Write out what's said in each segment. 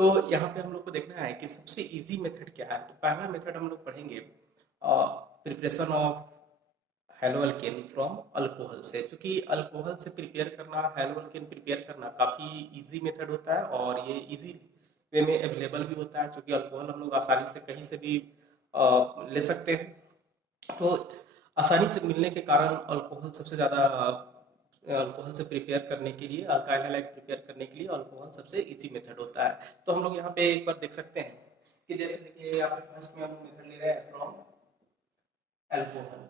तो यहाँ पे हम लोग को देखना है कि सबसे इजी मेथड क्या है। तो पहला मेथड हम लोग पढ़ेंगे preparation of hello alkane from alcohol से। क्योंकि अल्कोहल से प्रिपेयर करना, हेलो अल्केन प्रिपेयर करना काफ़ी इजी मेथड होता है और ये इजी वे में अवेलेबल भी होता है, क्योंकि अल्कोहल हम लोग आसानी से कहीं से भी ले सकते हैं। तो आसानी से मिलने के कारण अल्कोहल सबसे ज़्यादा, अल्कोहल से प्रिपेयर करने के लिए, अल्काइल हैलाइड प्रिपेयर करने के लिए अल्कोहल सबसे इजी मेथड होता है। तो हम लोग यहाँ पे एक बार देख सकते हैं कि जैसे देखिए यहाँ पे फर्स्ट में हम मेथड ले रहे हैं फ्रॉम अल्कोहल।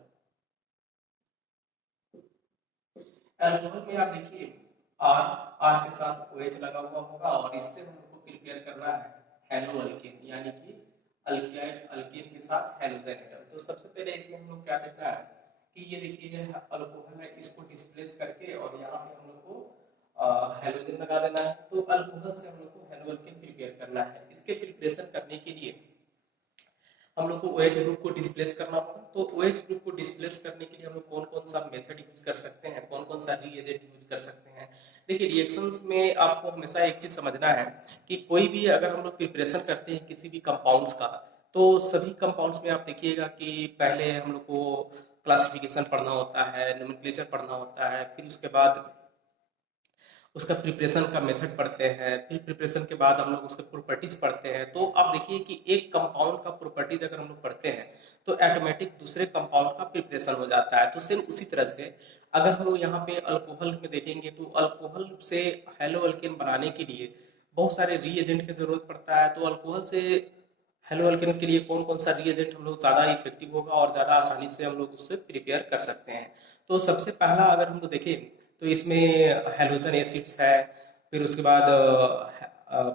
अल्कोहल में आप देखिए आर आर के साथ OH लगा हुआ होगा और इससे हम लोग को प्रिपेयर करना है हेलो अल्केन, यानी कि अल्काइल अल्केन के साथ हेलोजन एटम। तो सबसे पहले इसमें हम लोग क्या देखना है कि ये देखिए ये अल्कोहल है, इसको डिस्प्लेस करके और यहाँ पे हम लोग को हेलोजन लगा देना है। तो अल्कोहल से हम लोग को हेलो अल्केन प्रिपेयर करना है। इसके प्रिपरेशन करने के लिए हम लोग को OH ग्रुप को डिस्प्लेस करना होगा। तो OH ग्रुप को डिस्प्लेस करने के लिए हम लोग कौन कौन सा मेथड यूज कर सकते हैं, कौन कौन सा रिएजेंट यूज कर सकते हैं। देखिए रिएक्शंस में आपको हमेशा एक चीज समझना है कि कोई भी अगर हम लोग प्रिपरेशन करते हैं किसी भी कंपाउंड्स का, तो सभी कंपाउंड्स में आप देखिएगा कि पहले हम लोग को क्लासिफिकेशन पढ़ना होता है, नोमेनक्लेचर पढ़ना होता है, फिर उसके बाद उसका प्रिपरेशन का मेथड पढ़ते हैं, फिर प्रिपरेशन के बाद हम लोग उसके प्रॉपर्टीज पढ़ते हैं। तो आप देखिए कि एक कंपाउंड का प्रॉपर्टीज अगर हम लोग पढ़ते हैं तो ऑटोमेटिक दूसरे कंपाउंड का प्रिपरेशन हो जाता है। तो सेम उसी तरह से अगर हम लोग यहाँ पे अल्कोहल में देखेंगे तो अल्कोहल से हेलो अल्केन बनाने के लिए बहुत सारे रीएजेंट की जरूरत पड़ता है। तो अल्कोहल से हेलो अल्केन के लिए कौन कौन सा रीएजेंट हम लोग ज़्यादा इफेक्टिव होगा और ज़्यादा आसानी से हम लोग उससे प्रिपेयर कर सकते हैं। तो सबसे पहला अगर हम लोग देखें तो इसमें हेलोजन एसिड्स है, फिर उसके बाद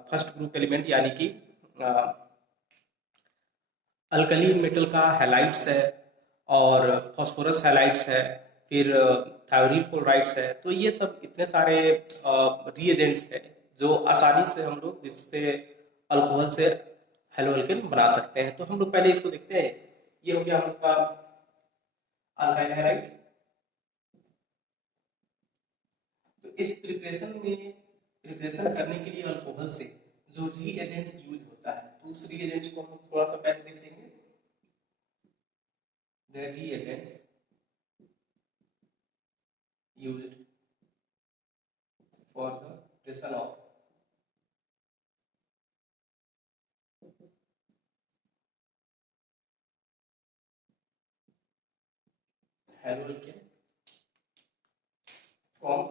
फर्स्ट ग्रुप एलिमेंट यानी कि अल्कली मेटल का हैलाइड्स है और फॉस्फोरस हैलाइड्स है, फिर थायोरीन क्लोराइड्स है। तो ये सब इतने सारे रिएजेंट्स है जो आसानी से हम लोग जिससे अल्कोहल से हेलो अल्केन बना सकते हैं। तो हम लोग पहले इसको देखते हैं। ये हो गया हम लोग का अल्काइल हैलाइड। तो इस प्रिपरेशन करने के लिए अल्कोहल से जो रीएजेंट्स यूज होता है, तो उस रीएजेंट्स को हम थोड़ा सा पहले देख लेंगे। The reagents used for the preparation of hello alkane from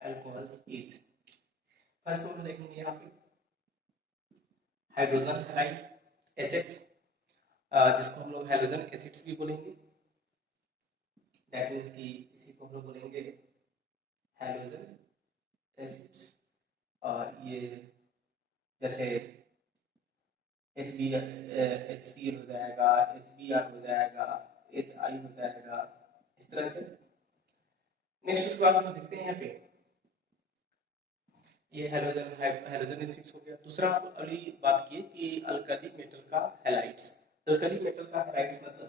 alcohols is, first हम देखेंगे यहाँ पे हाइड्रोजन हैलाइड HX, जिसको हम लोग हाइड्रोजन एसिड्स भी बोलेंगे। दैट मीन्स कि इसी को हम लोग बोलेंगे हाइड्रोजन एसिड्स। ये जैसे HCl हो जाएगा, HBr हो जाएगा, HI हो जाएगा, इस तरह से। नेक्स्ट उसके बाद हम देखते हैं यहाँ पे ये हाइड्रोजन एसिड्स हो गया। दूसरा हम अगली बात की कि अल्कली मेटल का हैलाइड्स। अल्कली मेटल का हैलाइड्स मतलब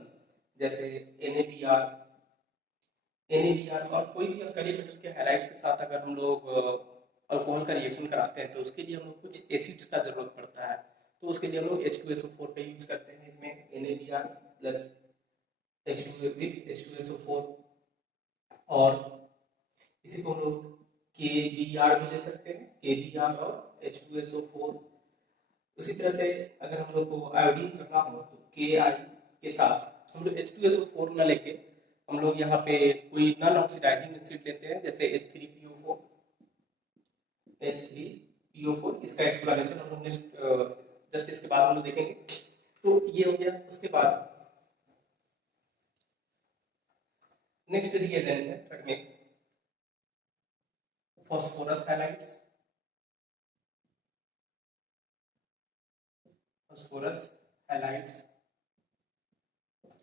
जैसे NaBr, और कोई भी अल्कली मेटल के हैलाइड के साथ अगर हम लोग अल्कोहल का रिएक्शन कराते हैं तो उसके लिए हम लोग कुछ एसिड्स का जरूरत पड़ता है। तो उसके लिए हम लोग H2SO4 का यूज करते हैं। इसमें NaBr plus H2 with H2SO4, और इसी को हम लोग KBr भी ले सकते हैं, KBr और H2SO4। उसी तरह से अगर हम लोग को आयोडीन करना हो तो Ki के साथ हम लोग H2SO4 न लेके हम लोग यहाँ पे कोई नॉन ऑक्सीडाइजिंग एसिड लेते हैं, जैसे H3PO4। इसका एक्सप्लेनेशन हम लोग जस्ट इसके बाद हम लोग देखेंगे। तो ये हो गया। उसके बाद नेक्स्ट रिएजेंट है थर्ड में फॉस्फोरस हैलाइड्स। फॉस्फोरस हैलाइड्स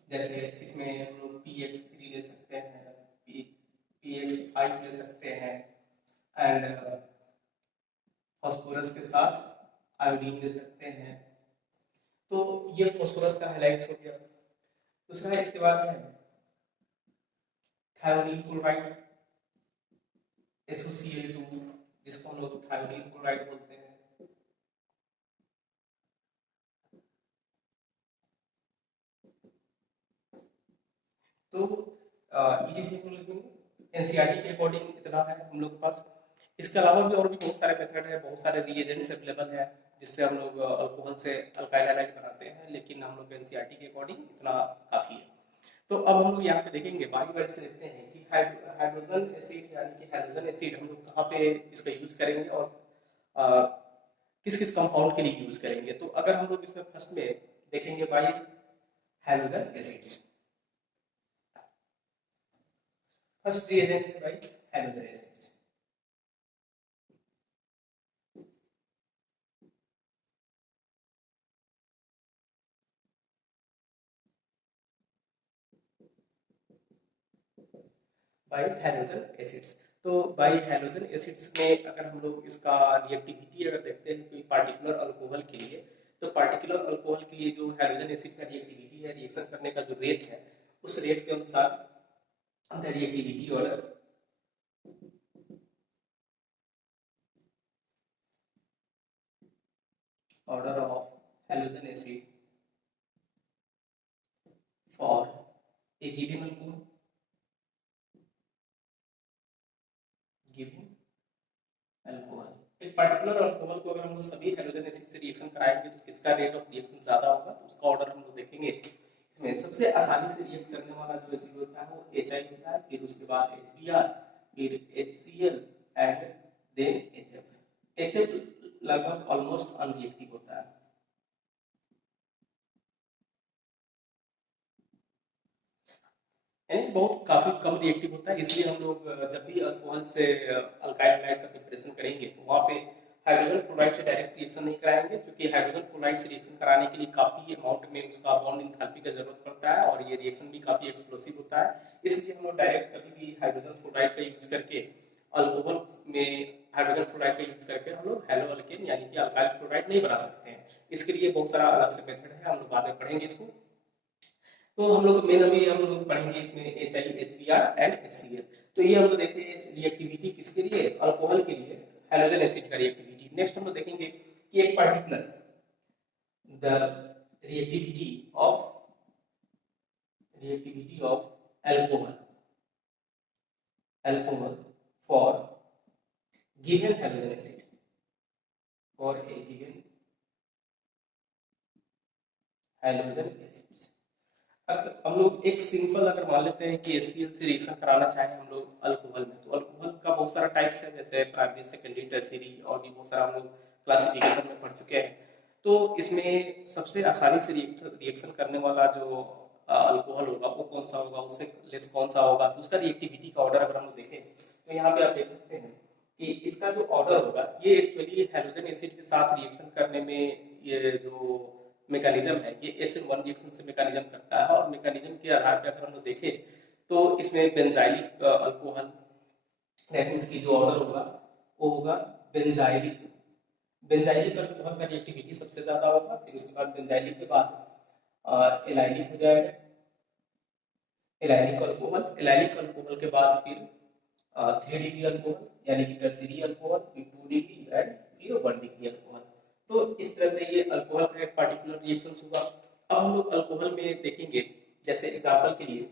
जैसे इसमें हम लोग PX3 ले सकते हैं, PX5 ले सकते हैं, एंड फॉस्फोरस के साथ आयोडीन ले सकते हैं। तो ये फॉस्फोरस का हैलाइड्स हो गया। दूसरा इसके बाद है थायोरीन क्लोराइड। SOCl2 जिसको हम लोग थायोनील क्लोराइड बोलते हैं। तो एनसीईआरटी के अकॉर्डिंग इतना है हम लोग के पास। इसके अलावा भी और भी बहुत सारे मेथड है, बहुत सारे रिएजेंट्स अवेलेबल है जिससे हम लोग अल्कोहल से अल्काइल हैलाइड बनाते हैं, लेकिन हम लोग एनसीईआरटी के अकॉर्डिंग इतना काफी है। तो अब हम लोग यहाँ पे देखेंगे बायो वाइज से देखते हैं कि हाइड्रोजन एसिड यानी कि हाइड्रोजन एसिड हम लोग कहाँ पे इसका यूज करेंगे और किस किस कंपाउंड के लिए यूज करेंगे। तो अगर हम लोग इसमें फर्स्ट में देखेंगे bi hydrogen acids, first reagent है bi hydrogen acids. Bi hydrogen acids, तो बाई हाइड्रोजन एसिड्स में अगर हम लोग इसका रिएक्टिविटी अगर देखते हैं कोई पार्टिकुलर अल्कोहल के लिए, तो पार्टिकुलर अल्कोहल के लिए जो हाइड्रोजन एसिड का रिएक्टिविटी है, रिएक्शन करने का जो रेट है, उस रेट के अनुसार the reactivity order of hydrogen acid for a given alcohol, given alcohol. एक पर्टिकुलर अल्कोहल को अगर हम लोग सभी हाइड्रोजन एसिड से रिएक्शन कराएंगे तो किसका रेट ऑफ रिएक्शन ज्यादा होगा, तो उसका ऑर्डर हम लोग देखेंगे। इसमें सबसे आसानी से रिएक्ट करने वाला जो एसिड होता है वो HI होता है, फिर उसके बाद HBr, फिर HCl and then HF। HF लगभग ऑलमोस्ट अनरिएक्टिव होता है। यानी बहुत काफी कम रिएक्टिव होता है, इसलिए हम लोग जब भी अल्कोहल से अल्काइल हैलाइड का प्रिपरेशन करेंगे तो वहाँ पे हाइड्रोजन फ्लोराइड से डायरेक्ट रिएक्शन नहीं कराएंगे, क्योंकि हाइड्रोजन फ्लोराइड से रिएक्शन कराने के लिए काफी अमाउंट में उसका बॉन्ड एंथैल्पी का जरूरत पड़ता है और ये रिएक्शन भी काफी एक्सप्लोसिव होता है। इसलिए हम लोग डायरेक्ट कभी भी हाइड्रोजन फ्लोराइड का यूज करके अल्कोहल में हाइड्रोजन फ्लोराइड का यूज करके हम लोग हैलो अल्केन यानी कि अल्काइल फ्लोराइड नहीं बना सकते हैं। इसके लिए बहुत सारा अलग से मेथड है, हम लोग बाद में पढ़ेंगे इसको। तो हम लोग मेन अभी हम लोग पढ़ेंगे इसमें HI, HBr एंड HCl। तो ये हम लोग देखें रिएक्टिविटी किसके लिए, अल्कोहल के लिए, हाइड्रोजन एसिड का रिएक्टिविटी। नेक्स्ट हम लोग देखेंगे कि एक particular the reactivity of alcohol for given hydrogen acid, for a given hydrogen acid. हम लोग एक सिंपल अगर मान लेते हैं कि HCl से रिएक्शन कराना चाहें हम लोग अल्कोहल में, तो अल्कोहल का बहुत सारा टाइप्स है, जैसे प्राइमरी, सेकेंडरी, टर्शियरी और भी बहुत सारा हम लोग क्लासिफिकेशन में पढ़ चुके हैं। तो इसमें सबसे आसानी से रिएक्शन करने वाला जो अल्कोहल होगा वो कौन सा होगा, उससे लेस कौन सा होगा, तो उसका रिएक्टिविटी का ऑर्डर अगर हम लोग देखें तो यहाँ पे आप देख सकते हैं कि इसका जो ऑर्डर होगा ये एक्चुअली हाइड्रोजन एसिड के साथ रिएक्शन करने में ये जो मैकेनिज्म है ये SN1 रिएक्शन से मैकेनिज्म करता है, और मैकेनिज्म के आधार पर अगर हम लोग देखें तो इसमें बेंजाइलिक अल्कोहल दैट मींस की जो ऑर्डर होगा वो होगा बेंजाइलिक। बेंजाइलिक अल्कोहल का रिएक्टिविटी सबसे ज्यादा होगा, फिर उसके बाद बेंजाइलिक के बाद एलाइलिक हो जाएगा, एलाइलिक अल्कोहल के बाद फिर 3 डिग्री अल्कोहल यानी कि टर्शियरी अल्कोहल, फिर 2 डिग्री एंड फिर 1 डिग्री अल्कोहल। तो इस तरह से ये अल्कोहल का एक पार्टिकुलर रिएक्शन होगा। अब हम लोग अल्कोहल में देखेंगे, जैसे एग्जांपल के लिए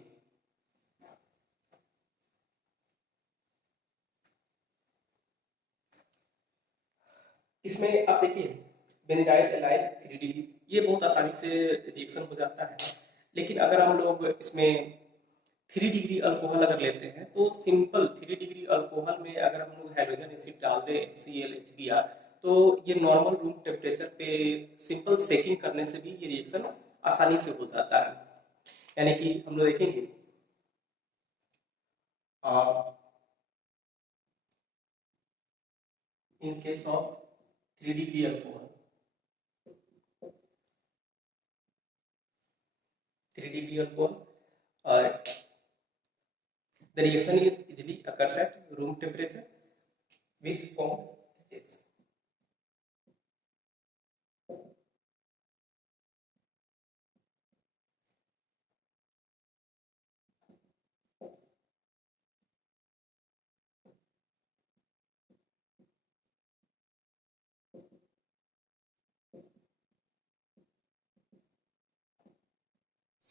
इसमें आप देखिए बेंजाइल एलाइल 3 डिग्री, ये बहुत आसानी से रिएक्शन हो जाता है। लेकिन अगर हम लोग इसमें 3 डिग्री अल्कोहल अगर लेते हैं तो सिंपल 3 डिग्री अल्कोहल में अगर हम लोग हाइड्रोजन एसिड डाल दें HCl, HBr, तो ये नॉर्मल रूम टेम्परेचर पे सिंपल सेकिंग करने से भी ये रिएक्शन आसानी से हो जाता है। यानी कि हम लोग देखेंगे in case of 3 degree alcohol, 3 degree alcohol the reaction is easily occurs at room temperature with formed Hs.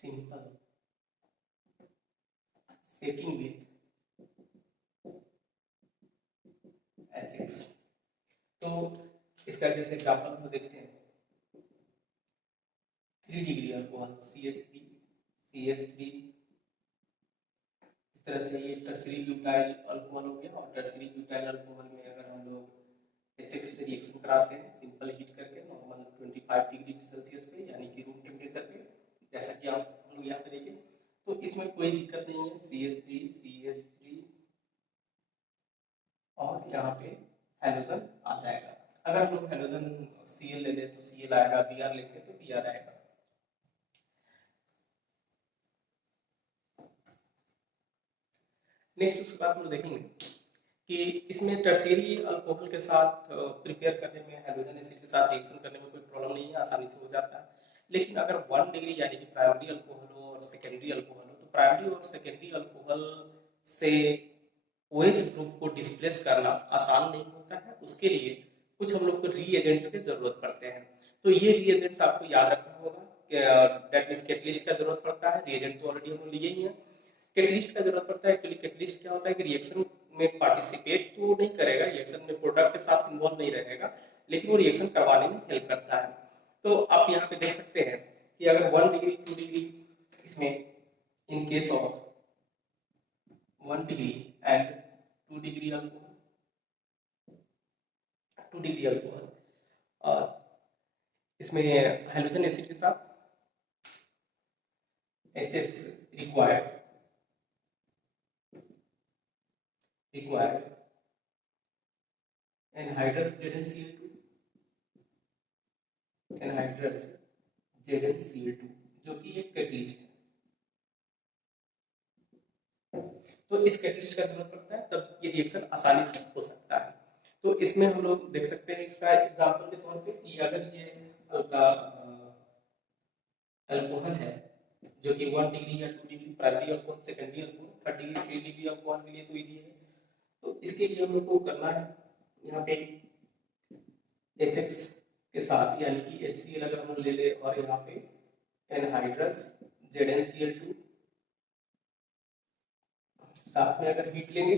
Simple shaking with HX। तो इसका जैसे एग्जाम्पल को देखते हैं, 3 डिग्री अल्कोहल CH3 इस तरह से ये टर्सरी ब्यूटाइल अल्कोहल हो गया। और टर्सरी ब्यूटाइल अल्कोहल में अगर हम लोग HX से रिएक्शन कराते हैं सिंपल हीट करके नॉर्मल 25 डिग्री सेल्सियस पे यानी कि रूम टेम्परेचर पे, जैसा कि आप हम लोग यहाँ करेंगे, तो इसमें कोई दिक्कत नहीं है। CH3 और यहाँ पे हेलोजन आ जाएगा। अगर हम लोग हेलोजन Cl ले लें तो Cl आएगा, Br लेंगे तो Br आएगा। नेक्स्ट उसके बाद हम लोग देखेंगे कि इसमें टर्शियरी अल्कोहल के साथ प्रिपेयर करने में, हेलोजन एसिड के साथ रिएक्शन करने में कोई प्रॉब्लम नहीं है, आसानी से हो जाता है। लेकिन अगर 1 डिग्री यानी कि प्राइमरी अल्कोहल हो और सेकेंडरी अल्कोहल हो, तो प्राइमरी और सेकेंडरी अल्कोहल से OH ग्रुप को डिस्प्लेस करना आसान नहीं होता है। उसके लिए कुछ हम लोग को रीएजेंट्स की जरूरत पड़ते हैं। तो ये रीएजेंट्स आपको याद रखना होगा, दैट मींस कैटलिस्ट का जरूरत पड़ता है। रिएजेंट तो ऑलरेडी हम लिए ही हैं। कैटलिस्ट का जरूरत पड़ता है। एक्चुअली कैटलिस्ट क्या होता है कि रिएक्शन में पार्टिसिपेट तो नहीं करेगा, रिएक्शन में प्रोडक्ट के साथ इन्वॉल्व नहीं रहेगा, लेकिन वो रिएक्शन करवाने में हेल्प करता है। तो आप यहाँ पे देख सकते हैं कि अगर 1 डिग्री 2 डिग्री, इसमें in case of 1 degree and 2 degree alcohol, 2 degree alcohol, और इसमें हाइड्रोजन एसिड के साथ HX रिक्वायर्ड एनहाइड्रस ZnCl2 जो कि एक कैटलिस्ट है। तो इस कैटलिस्ट का जरूरत पड़ता है, तब ये रिएक्शन आसानी से हो सकता है। तो इसमें हम लोग देख सकते हैं इसका एग्जांपल के तौर पे कि अगर ये अल्कोहल है जो कि 1 डिग्री या 2 degree primary alcohol, secondary alcohol, 3 degree 3 degree alcohol के लिए तो इजी है। तो इसके लिए हम लोग को करना है यहाँ पे HX के साथ यानी कि HCl अगर हम ले ले और यहाँ पे एनहाइड्रस ZnCl2 साथ में अगर हीट लेंगे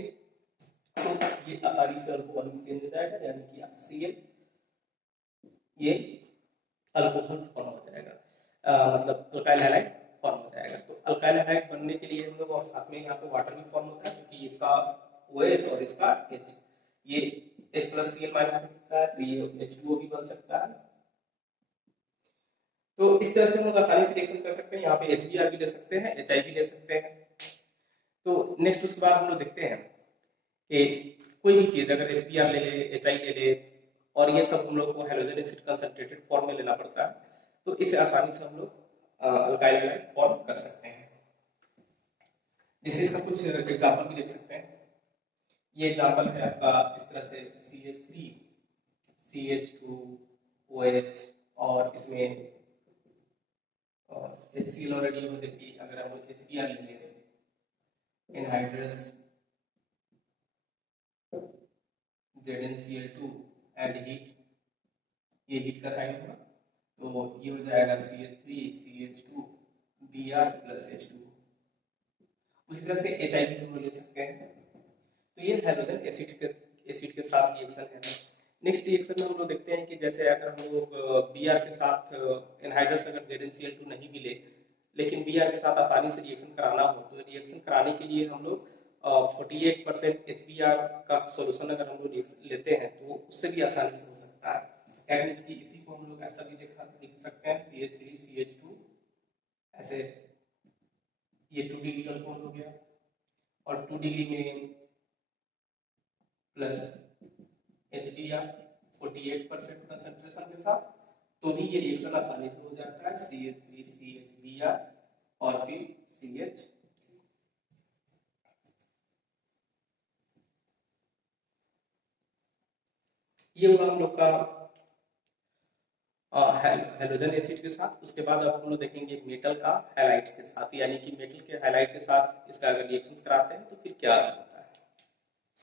तो ये आसानी से अल्कोहल में चेंज हो जाएगा, यानी कि Cl ये अल्कोहल फॉर्म हो जाएगा, मतलब अल्काइल हैलाइड फॉर्म हो जाएगा। तो अल्काइल हैलाइड बनने के लिए हम लोग, और साथ में यहाँ पे वाटर भी फॉर्म होता है क्योंकि इसका OH और इसका H, ये H+Cl- में दिखता है तो ये H2O भी बन सकता है। तो इस तरह से हम लोग आसानी से रिएक्शन कर सकते हैं। यहाँ पे HBr भी ले सकते हैं, HI भी ले सकते हैं। तो नेक्स्ट उसके बाद हम लोग देखते हैं कि कोई भी चीज अगर HBr ले ले, HI ले ले, और ये सब हम लोग को हेलोजन एसिड कंसंट्रेटेड फॉर्म में लेना पड़ता है, तो इसे आसानी से हम लोग अल्काइल हैलाइड फॉर्म कर सकते हैं। जैसे इसका कुछ एग्जांपल भी देख सकते हैं। ये एग्जांपल है आपका इस तरह से CH3 CH2 OH और इसमें HCl ऑलरेडी हो जाती है। अगर हम लोग HBr ले लें, एनहाइड्रस ZnCl2 एंड हीट, ये हीट का साइन होगा तो ये हो जाएगा CH3 CH2 Br + H2। उसी तरह से HI भी हम लोग ले सकते हैं। तो ये हाइड्रोजन एसिड के साथ रिएक्शन है। नेक्स्ट रिएक्शन में हम लोग देखते हैं कि जैसे अगर हम लोग Br के साथ एनहाइड्रस अगर ZnCl2 नहीं भी ले, लेकिन Br के साथ आसानी से रिएक्शन कराना हो, तो रिएक्शन कराने के लिए हम लोग 48% HBr का सॉल्यूशन अगर हम लोग लेते हैं तो उससे भी आसानी से हो सकता है। दैट मींस कि इसी को हम लोग ऐसा भी लिख सकते हैं CH3 CH2 ऐसे, ये 2 डिग्री अल्कोहल हो गया और 2 डिग्री में प्लस HBr 48% कंसंट्रेशन के साथ, तो भी ये रिएक्शन आसानी से हो जाता है CH3 CHBr और फिर CH। ये हुआ हम लोग का हाइड्रोजन एसिड के साथ। उसके बाद अब हम लोग देखेंगे मेटल का हैलाइड के साथ, यानी कि मेटल के हैलाइड के साथ इसका अगर रिएक्शंस कराते हैं तो फिर क्या होता है।